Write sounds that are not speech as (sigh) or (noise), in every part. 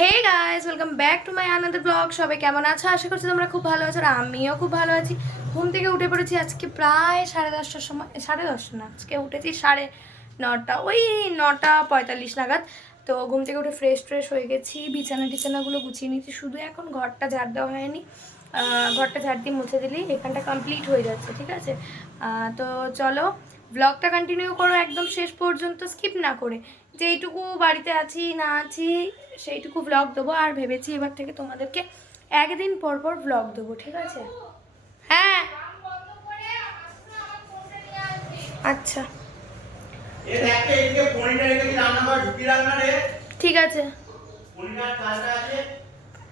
Hey guys welcome back to my another blog সবাই কেমন আছো? আশা করছি তোমরা খুব ভালো আছো আর আমিও খুব ভালো আছি। ঘুম থেকে উঠে পড়েছি আজকে প্রায় সাড়ে দশটার সময় সাড়ে দশটা না, আজকে উঠেছি সাড়ে নটা, ওই নটা পঁয়তাল্লিশ নাগাদ। তো ঘুম থেকে উঠে ফ্রেশ ট্রেশ হয়ে গেছি, বিছানা টিছানাগুলো গুছিয়ে নিয়েছি। শুধু এখন ঘরটা ঝাড় দেওয়া হয়নি। ঘরটা ঝাড় দিয়ে মুছে দিলেই এখানটা কমপ্লিট হয়ে যাচ্ছে, ঠিক আছে? তো চলো ব্লগটা কন্টিনিউ করো একদম শেষ পর্যন্ত স্কিপ না করে। যেইটুকু বাড়িতে আছি না আছি সেইটুকু ব্লগ দেবো আর ভেবেছি এবার থেকে তোমাদেরকে একদিন পর পর ব্লগ দেবো ঠিক আছে? হ্যাঁ। আচ্ছা। ঠিক আছে।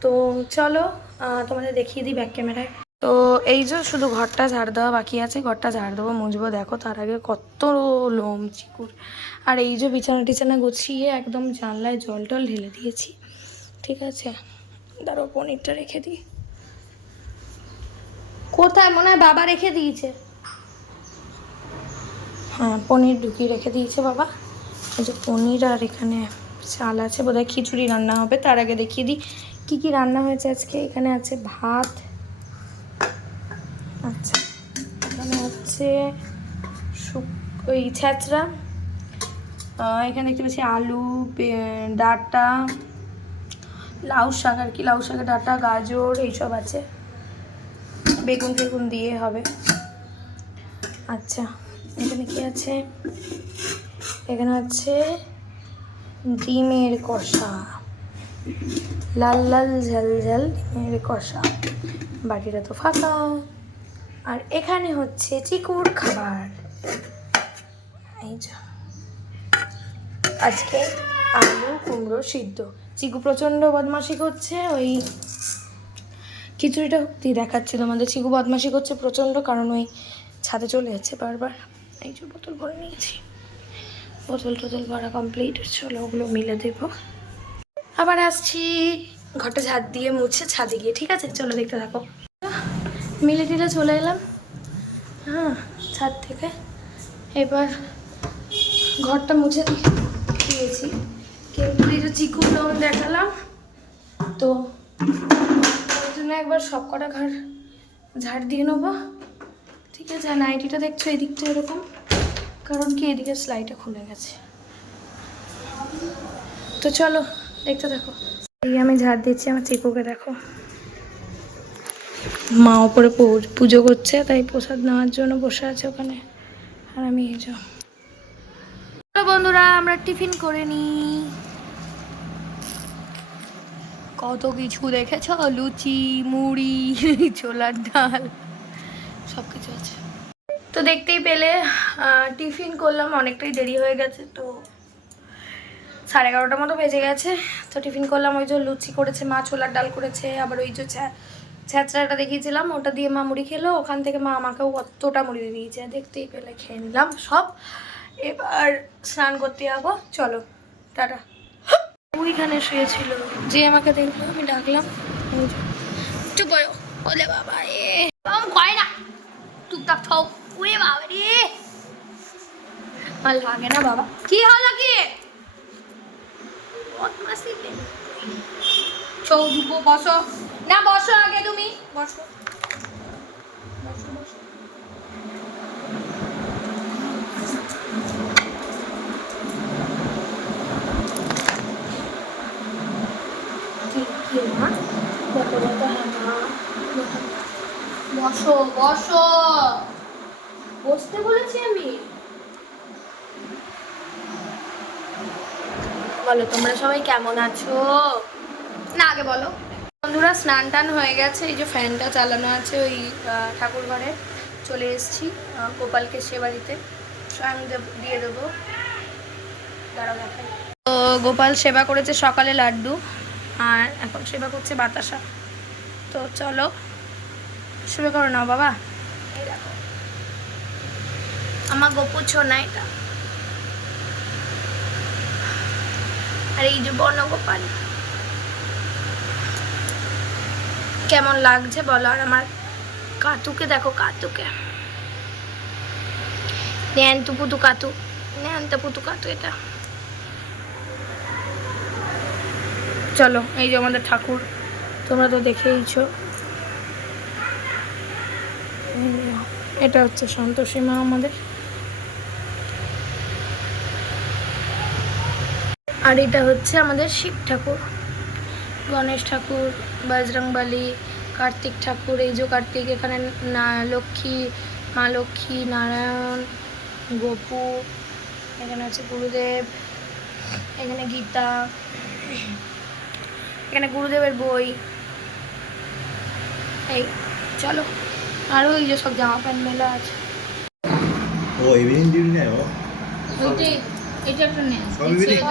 তো চলো তোমাদের দেখিয়ে দিই ব্যাক ক্যামেরায় তো এই যে শুধু ঘরটা ঝাড় দেওয়া বাকি আছে, ঘরটা ঝাড় দেবো, মুছবো। দেখো তার আগে কত লোম, চিকুর। আর এই যে বিছানা টিছানা গুছিয়ে একদম জানলায় জল টল ঢেলে দিয়েছি, ঠিক আছে? দাঁড়ো পনিরটা রেখে দিই। কোথায়? মনে হয় বাবা রেখে দিয়েছে। হ্যাঁ পনির ঢুকিয়ে রেখে দিয়েছে বাবা। এই যে পনির আর এখানে চাল আছে, বোধহয় খিচুড়ি রান্না হবে। তার আগে দেখিয়ে দিই, কী কী রান্না হয়েছে আজকে? এখানে আছে ভাত আচ্ছা এখানে হচ্ছে শুক- ওই ছ্যাঁচড়া আহ, এখানে দেখতে পাচ্ছি আলু ডাঁটা লাউ শাক আর কি লাউ শাকের ডাঁটা গাজর এইসব আছে। বেগুন ফেগুন দিয়ে হবে। আচ্ছা এখানে কি আছে? এখানে আছে ডিমের কষা। লাল লাল ঝাল ঝাল ডিমের কষা। বাটিটা তো ফাঁকা। আর এখানে হচ্ছে চিকুর খাবার। এই আজকে আলু, কুমড়ো সিদ্ধ। চিকু প্রচণ্ড বদমাশি করছে, ওই খিচুড়িটা দেখাচ্ছি তোমাদের। চিকু বদমাশি করছে প্রচণ্ড কারণ ওই ছাদে চলে যাচ্ছে বারবার। এই যে বোতল ভরে নিয়েছি। বোতল টোতল ভরা কমপ্লিট চলো ওগুলো মিলে দেবো। আবার আসছি। ঘরটা ঝাড় দিয়ে মুছে ছাদে গিয়ে, ঠিক আছে? চলো দেখতে থাকো। মিলে টিলে চলে এলাম। হ্যাঁ ছাদ থেকে। এবার ঘরটা মুছে দিয়ে- দিয়েছি। কিন্তু এই যে চিকু লোন দেখালাম। তো ওই জন্য একবার সব কটা ঘর ঝাড় দিয়ে নেব। ঠিক আছে, আর নাইটিটা দেখছ এই দিকটা এরকম। কারণ কি, এদিকে স্লাইডটা খুলে গেছে। তো চলো, দেখতে দেখো এই আমি ঝাড় দিচ্ছি, আমার চিকুকে দেখো। মা ওপরে পুজো করছে তাই প্রসাদ নেওয়ার জন্য বসে আছে ওখানে। আর আমি এই যে। বন্ধুরা আমরা টিফিন করে নিই। কত কিছু দেখেছ? লুচি মুড়ি (laughs) ছোলার ডাল সব কিছু আছে। তো দেখতেই পেলে আহ, টিফিন করলাম অনেকটাই দেরি হয়ে গেছে তো সাড়ে এগারোটার মতো বেজে গেছে। তো টিফিন করলাম ওই যে লুচি করেছে মা ছোলার ডাল করেছে আবার ওই যে ছ্যাঁচড়াটা দেখিয়েছিলাম, ওটা দিয়ে মা মুড়ি খেলো, ওখান থেকে মা আমাকেও অতটা মুড়ি দিয়ে দিয়েছে, দেখতেই পেলে, খেয়ে নিলাম সব। এবার স্নান করতে যাব, চলো, টাটা। ওইখানে শুয়েছিল। যে আমাকে দেখল, আমি ডাকলাম চুপ ওলে বাবা এ কয় না টুকটাক থাও ওরে বাবা রে। আমার লাগে না বাবা। কি হলো কি। চৌধুকো বসো। না বসো আগে তুমি। বসো। বসো, বসো। বসতে বলেছি আমি। বলো তোমরা সবাই কেমন আছো? না আগে বলো। বন্ধুরা, স্নান টান হয়ে গেছে। এই যে ফ্যানটা চালানো আছে ওই ঠাকুর ঘরে। চলে এসেছি গোপালকে সেবা দিতে। স্বয়ং দিয়ে দেবো। তো গোপাল সেবা করেছে সকালে লাড্ডু, আর এখন সেবা করছে বাতাসা। তো চলো সেবা করো না বাবা। আমার গোপু ছোনা এটা। আর এই যে বর্ণগোপাল কেমন লাগছে বলো? আর আমার কাতুকে দেখো, কাতুকে। ন্যান্ত পুতু কাতু ন্যান্ত পুতু কাতু এটা। চলো, এই যে আমাদের ঠাকুর, তোমরা তো দেখেইছো। এটা হচ্ছে সন্তোষী মা আমাদের। আর এটা হচ্ছে আমাদের শিব ঠাকুর। গণেশ ঠাকুর বজরংবলী কার্তিক ঠাকুর এই যে কার্তিক এখানে না লক্ষ্মী মা লক্ষ্মী নারায়ণ গোপু এখানে আছে গুরুদেব এখানে গীতা এখানে গুরুদেবের বই। এই চলো। আরও এই যে সব জামা প্যান্ট মেলা আছে। ও ইভিনিং ডিউটি নেই ও এটা একটা নেই সব মিলিয়ে?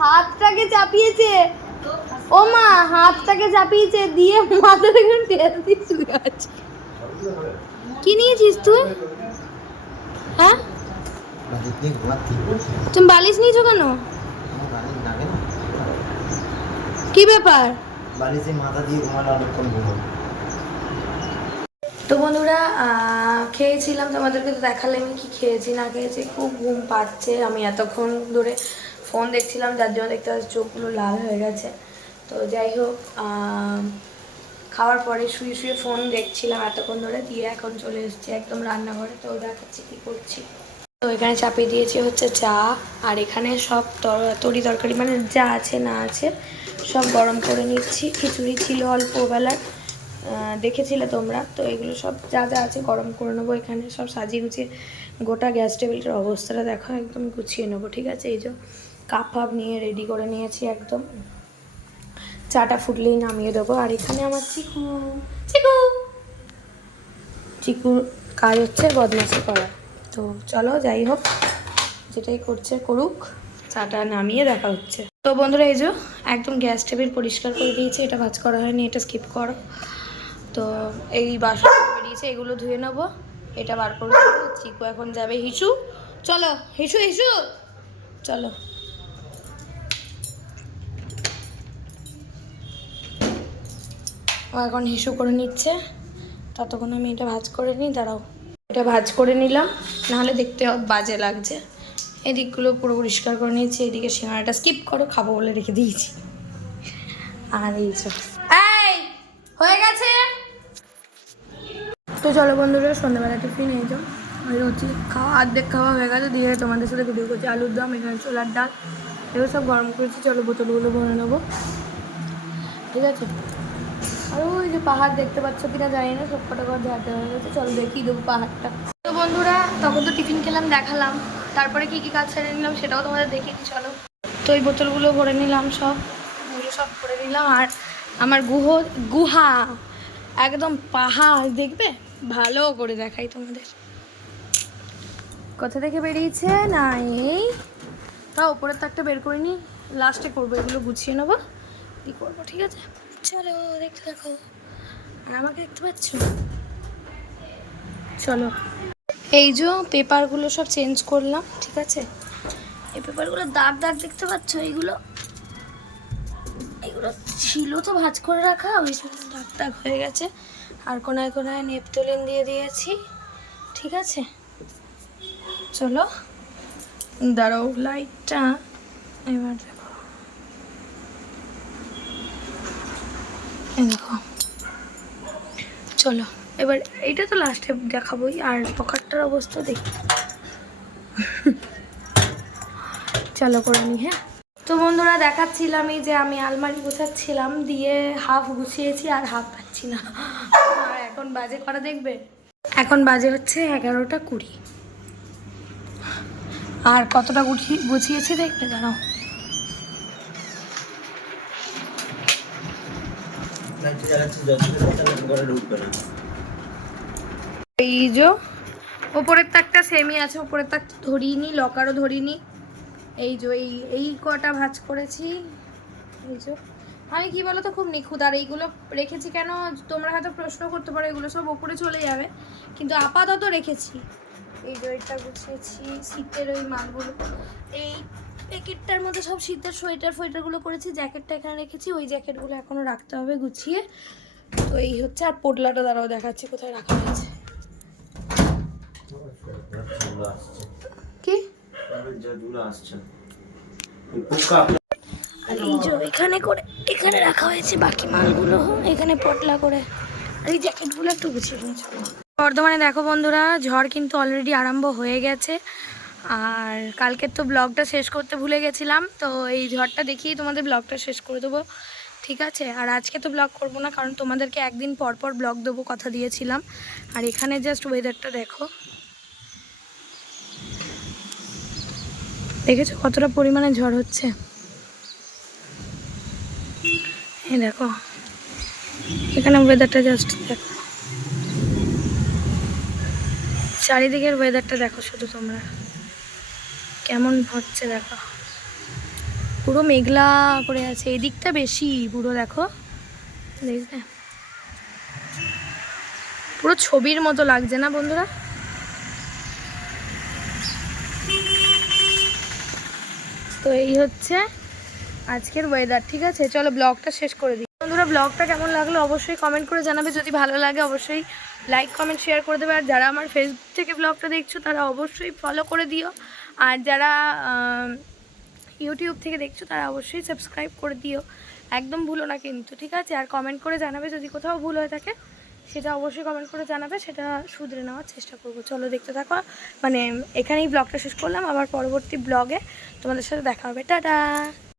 হাতটাকে চাপিয়েছে। হাতটাকে চাপিয়েছে, দিয়ে মাথা থেকে টেল দিয়ে আছে। কি নিয়েছিস তুই? হ্যাঁ? তুমি বালিশ নিয়েছো কেন? কি ব্যাপার? বালিশে মাথা দিয়ে ঘুমালে অনেকক্ষণ ঘুমো তো বন্ধুরা খেয়েছিলাম, তোমাদেরকে তো দেখালে আমি কি খেয়েছি, না খেয়েছি, খুব ঘুম পাচ্ছে। আমি এতক্ষণ ধরে ফোন দেখছিলাম, যার জন্য দেখতে পাচ্ছি চোখগুলো লাল হয়ে গেছে। তো যাই হোক খাওয়ার পরে শুয়ে শুয়ে ফোন দেখছিলাম এতক্ষণ ধরে, দিয়ে এখন চলে এসেছি একদম রান্নাঘরে। তো দেখাচ্ছি কী করছি। তো এখানে চাপিয়ে দিয়েছি হচ্ছে চা, আর এখানে সব তরি তরকারি মানে যা আছে না আছে সব গরম করে নিচ্ছি। খিচুড়ি ছিল অল্প বেলার আহ, দেখেছিলে তোমরা? তো এগুলো সব যা যা আছে গরম করে নেব এখানে। সব সাজিয়ে গুছিয়ে গোটা গ্যাস টেবিলটার অবস্থাটা দেখো একদম গুছিয়ে নেব ঠিক আছে? এই যে কাপ ফাপ নিয়ে রেডি করে নিয়েছি একদম। চাটা ফুটলেই নামিয়ে দেবো। আর এখানে আমার চিকু চিকু! চিকুর কাজ হচ্ছে বদমাশি করা। তো চলো যাই হোক যেটাই করছে করুক চাটা নামিয়ে দেখা হচ্ছে। তো বন্ধুরা এই যে একদম গ্যাস টেবিল পরিষ্কার করে দিয়েছি, এটা ভাজ করা হয়নি, এটা স্কিপ করো। তো এই বাসন বেরিয়েছে এগুলো ধুয়ে নেব, এটা বার করে চিকু এখন যাবে হিসু চলো হিসু হিসু চলো। ও এখন হিসু করে নিচ্ছে, ততক্ষণ আমি এটা ভাজ করে নিই, দাঁড়াও। এটা ভাজ করে নিলাম, নাহলে দেখতে বাজে লাগছে। এদিকগুলো পুরো পরিষ্কার করে নিয়েছি, এদিকে সিঙ্গাড়াটা স্কিপ করো, খাব বলে রেখে দিয়েছি। আর এই এই, হয়ে গেছে? তো চলো বন্ধুরা, সন্ধ্যাবেলা টিফিন, এই ওই লুচি খাওয়া অর্ধেক খাওয়া হয়ে গেছে, দিয়ে তোমাদের সাথে ভিডিও করছি, আলুর দম, এখানে ছোলার ডাল, এগুলো সব গরম করেছি, চলো বোতলগুলো ভরে নেব। ঠিক আছে? আর ওই যে পাহাড় দেখতে পাচ্ছ কিনা জানি না, সব কটা ঘর ঝাড়তে হয়ে গেছে, চলো দেখিয়ে দেবো পাহাড়টা। তো বন্ধুরা, তখন তো টিফিন খেলাম, দেখালাম। তারপরে কি কি কাজ সেরে নিলাম সেটাও তোমাদের দেখিয়ে দিই, চলো। তো এই বোতলগুলো ভরে নিলাম সব এগুলো সব ভরে নিলাম। আর আমার গুহ, গুহা, একদম পাহাড়, দেখবে? ভালো করে দেখাই তোমাদের। কোথা থেকে বেরিয়েছে? না এই তা ওপরের তাকটা বের করে নিই। লাস্টে করব, এগুলো গুছিয়ে নেব। কি করব, ঠিক আছে? চলো, দেখতে দেখো আর আমাকে দেখতে পাচ্ছ? চলো। এই যে পেপারগুলো সব চেঞ্জ করলাম, ঠিক আছে? এই পেপারগুলো দাগ দাগ দেখতে পাচ্ছ? এইগুলো? এগুলো ছিল তো ভাঁজ করে রাখা, ওই জন্য দাগ দাগ হয়ে গেছে। আর কোনায় কোনায় নেপতলিন দিয়ে দিয়েছি, ঠিক আছে? চলো, দাঁড়াও লাইটটা, এবার দেখো। দেখো, চলো। এবার এইটা তো লাস্টে দেখাবোই, আর পকেটটার অবস্থা দেখি। চলো করে নি হ্যাঁ? তো বন্ধুরা দেখাচ্ছিলাম এই যে আমি আলমারি গোছাচ্ছিলাম, দিয়ে হাফ গুছিয়েছি আর হাফ পাচ্ছি না। আর এখন বাজে করা দেখবে? এখন বাজে হচ্ছে এগারোটা কুড়ি। আর কতটা গুছিয়ে গুছিয়েছি দেখবে? দাঁড়াও। ঢুকবে না। এই যে ওপরের তাকটা সেমি আছে ওপরের তাক ধরিনি লকারও ধরিনি। এই যে এই এই কটা ভাঁজ করেছি। এই যে আমি কি বলো তো খুব নিখুঁত। আর এইগুলো রেখেছি কেন? তোমরা হয়তো প্রশ্ন করতে পারো, এগুলো সব ওপরে চলে যাবে। কিন্তু আপাতত রেখেছি। এই যে এটা গুছিয়েছি, শীতের ওই মালগুলো। এই প্যাকেটটার মধ্যে সব শীতের সোয়েটার ফোয়েটারগুলো করেছি জ্যাকেটটা এখানে রেখেছি। ওই জ্যাকেটগুলো এখনও রাখতে হবে, গুছিয়ে। তো এই হচ্ছে, আর পোটলাটা দ্বারাও দেখাচ্ছি, কোথায় রাখা হয়েছে। কি? আর এই যে এখানে করে এখানে রাখা হয়েছে বাকি মালগুলো এখানে পটলা করে। আর এই জ্যাকেটগুলো একটু গুছিয়ে নিয়েছো বর্ধমানে দেখো বন্ধুরা ঝড় কিন্তু অলরেডি আরম্ভ হয়ে গেছে। আর কালকের তো ব্লগটা শেষ করতে ভুলে গেছিলাম তো এই ঝড়টা দেখিয়ে তোমাদের ব্লগটা শেষ করে দেবো। ঠিক আছে? আর আজকে তো ব্লগ করব না কারণ তোমাদেরকে একদিন পর পর ব্লগ দেবো কথা দিয়েছিলাম। আর এখানে জাস্ট ওয়েদারটা দেখো। দেখেছ কতটা পরিমাণে ঝড় হচ্ছে? এই দেখো। এখানে ওয়েদারটা জাস্ট দেখো। চারিদিকের ওয়েদারটা দেখো শুধু তোমরা। কেমন হচ্ছে দেখো। পুরো মেঘলা করে আছে। এদিকটা বেশি পুরো দেখো। দেখবে? পুরো ছবির মতো লাগছে না বন্ধুরা? তো এই হচ্ছে আজকের ওয়েদার ঠিক আছে? চলো ব্লগটা শেষ করে দিই। বন্ধুরা ব্লগটা কেমন লাগল অবশ্যই কমেন্ট করে জানাবে। যদি ভালো লাগে, অবশ্যই লাইক কমেন্ট শেয়ার করে দেবে। আর যারা আমার ফেসবুক থেকে ব্লগটা দেখছ, তারা অবশ্যই ফলো করে দিও। আর যারা ইউটিউব থেকে দেখছ, তারা অবশ্যই সাবস্ক্রাইব করে দিও। একদম ভুলো না কিন্তু, ঠিক আছে? আর কমেন্ট করে জানাবে যদি কোথাও ভুল হয়ে থাকে। সেটা অবশ্যই কমেন্ট করে জানাবে, সেটা শুধরে নেওয়ার চেষ্টা করব। চলো দেখতে থাকো। মানে এখানেই ব্লগটা শেষ করলাম, আবার পরবর্তী ব্লগে তোমাদের সাথে দেখা হবে। টাটা!